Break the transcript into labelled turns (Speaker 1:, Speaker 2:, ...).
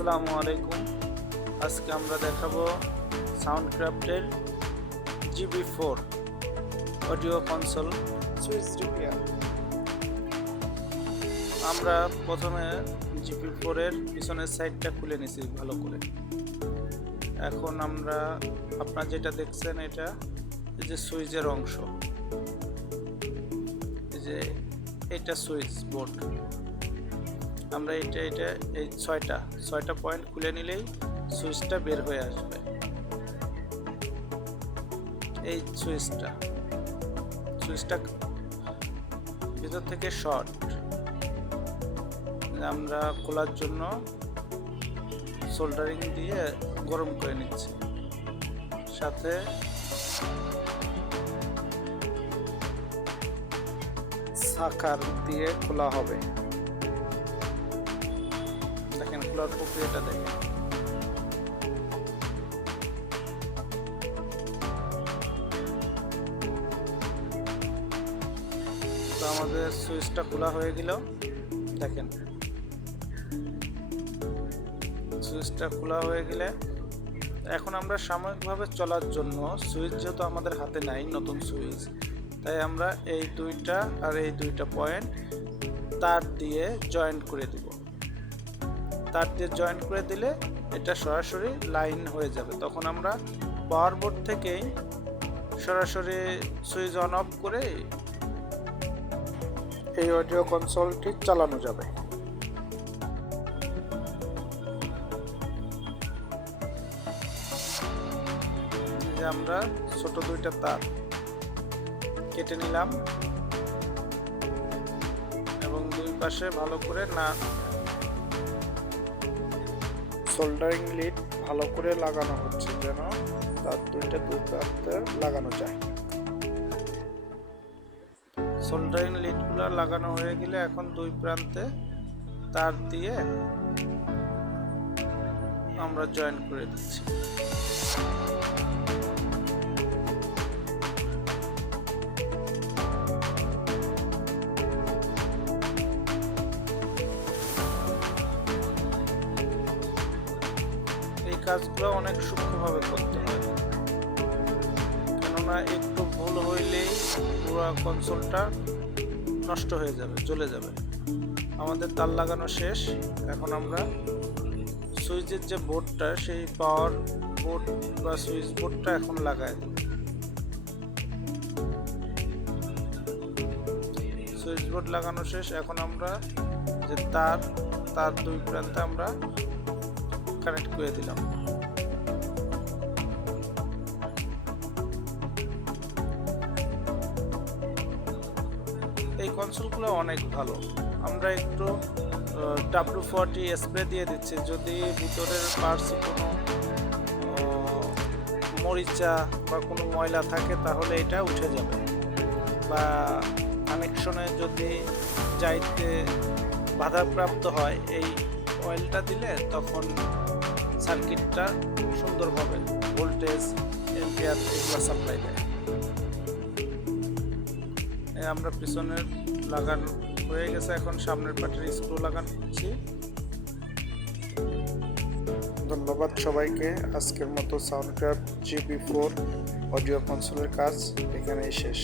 Speaker 1: আসসালামু আলাইকুম। আজকে আমরা দেখাবো sound ক্রাফটের GB four audio console
Speaker 2: switch repair
Speaker 1: আমরা প্রথমে জিবি ফোরের পিছনের সাইডটা খুলে নিছি ভালো করে। এখন আমরা আপনার যেটা দেখছেন এটা এই যে সুইচের অংশ। এই যে এটা সুইচ বোর্ড। আমরা এটা এটা, এই ছয়টা ছয়টা পয়েন্ট খুলে নিলেই সুইচটা বের হয়ে আসবে। এই সুইচটা সুইচটা ভিতর থেকে শর্ট আমরা খোলার জন্য সোল্ডারিং দিয়ে গরম করে নিচ্ছি। সাথে সাকার দিয়ে খোলা হবে। খোলার প্রক্রিয়াটা দেখেন তো আমাদের সুইচটা খোলা হয়ে গেল। দেখেন। সুইচটা খোলা হয়ে গেলে এখন আমরা সাময়িকভাবে চলার জন্য সুইচ যেহেতু আমাদের হাতে নাই, নতুন সুইচ, তাই আমরা এই দুইটা আর এই দুইটা পয়েন্ট তার দিয়ে জয়েন্ট করে দিব। তার দিয়ে জয়েন্ট করে দিলে এটা সরাসরি লাইন হয়ে যাবে। তখন আমরা পাওয়ার বোর্ড থেকেই সরাসরি সুইচ অন অফ করে এই অডিও কনসোলটি চালানো যাবে। যে আমরা ছোট দুইটা তার কেটে নিলাম এবং দুই পাশে ভালো করে না সোল্ডারিং লিড ভালো করে লাগানো হচ্ছে যেন তার দুইটা দুই প্রান্তে লাগানো যায়। সোল্ডারিং লিডগুলো লাগানো হয়ে গেলে এখন দুই প্রান্তে তার দিয়ে আমরা জয়েন করে দিচ্ছি। কাজগুলো অনেক সূক্ষ্মভাবে করতে হয়। কেননা একটু ভুল হইলেই পুরো কনসোলটা নষ্ট হয়ে যাবে, জ্বলে যাবে। আমাদের তার লাগানো শেষ। এখন আমরা সুইচের যে বোর্ডটা, সেই পাওয়ার বোর্ড বা সুইচ বোর্ডটা এখন লাগাই। সুইচ বোর্ড লাগানো শেষ। এখন আমরা যে তার তার দুই প্রান্তে আমরা কানেক্ট করে দিলাম। এই কনসোলগুলো অনেক ভালো। আমরা একটু ডাব্লু ফর্টি স্প্রে দিয়ে দিচ্ছি। যদি ভিতরের পার্টসে কোনো মরিচা বা কোনো ময়লা থাকে, তাহলে এটা উঠে যাবে। বা কানেকশনে যদি যাইতে বাধাপ্রাপ্ত হয়, এই অয়েলটা দিলে তখন সার্কিটটা সুন্দরভাবে ভোল্টেজ এম্পিয়ার এগুলো সাপ্লাই দেয়। আমরা পিছনের লাগানো হয়ে গেছে, এখন সামনের পাটের স্ক্রু লাগাচ্ছি ধন্যবাদ সবাইকে, আজকের মতো sound craft GB four audio কনসোলের কাজ এখানেই শেষ।